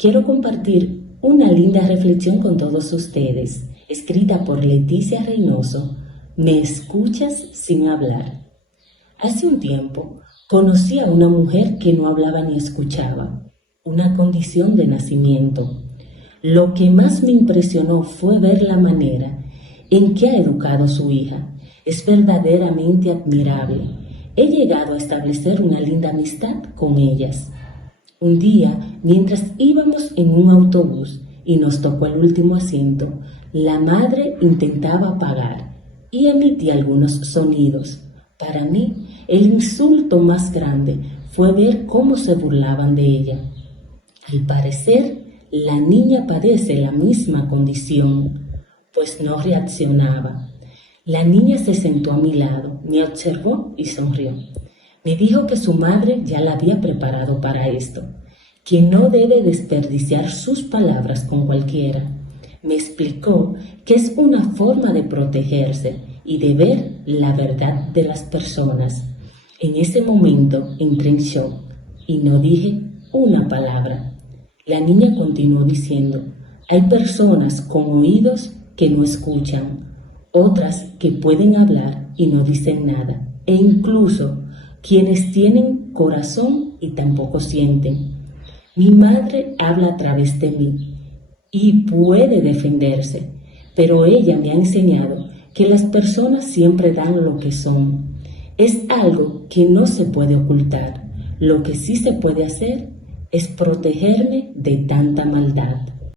quiero compartir una linda reflexión con todos ustedes, escrita por Leticia Reynoso. ¿Me escuchas sin hablar? Hace un tiempo conocí a una mujer que no hablaba ni escuchaba, una condición de nacimiento. Lo que más me impresionó fue ver la manera en que ha educado a su hija. Es verdaderamente admirable. He llegado a establecer una linda amistad con ellas. Un día, mientras íbamos en un autobús y nos tocó el último asiento, la madre intentaba pagar y emitía algunos sonidos. Para mí, el insulto más grande fue ver cómo se burlaban de ella. Al parecer, la niña padece la misma condición, pues no reaccionaba. La niña se sentó a mi lado, me observó y sonrió. Me dijo que su madre ya la había preparado para esto, que no debe desperdiciar sus palabras con cualquiera. Me explicó que es una forma de protegerse y de ver la verdad de las personas. En ese momento entré en shock y no dije una palabra. La niña continuó diciendo: hay personas con oídos que no escuchan, otras que pueden hablar y no dicen nada, e incluso quienes tienen corazón y tampoco sienten. Mi madre habla a través de mí y puede defenderse, pero ella me ha enseñado que las personas siempre dan lo que son. Es algo que no se puede ocultar. Lo que sí se puede hacer es protegerme de tanta maldad.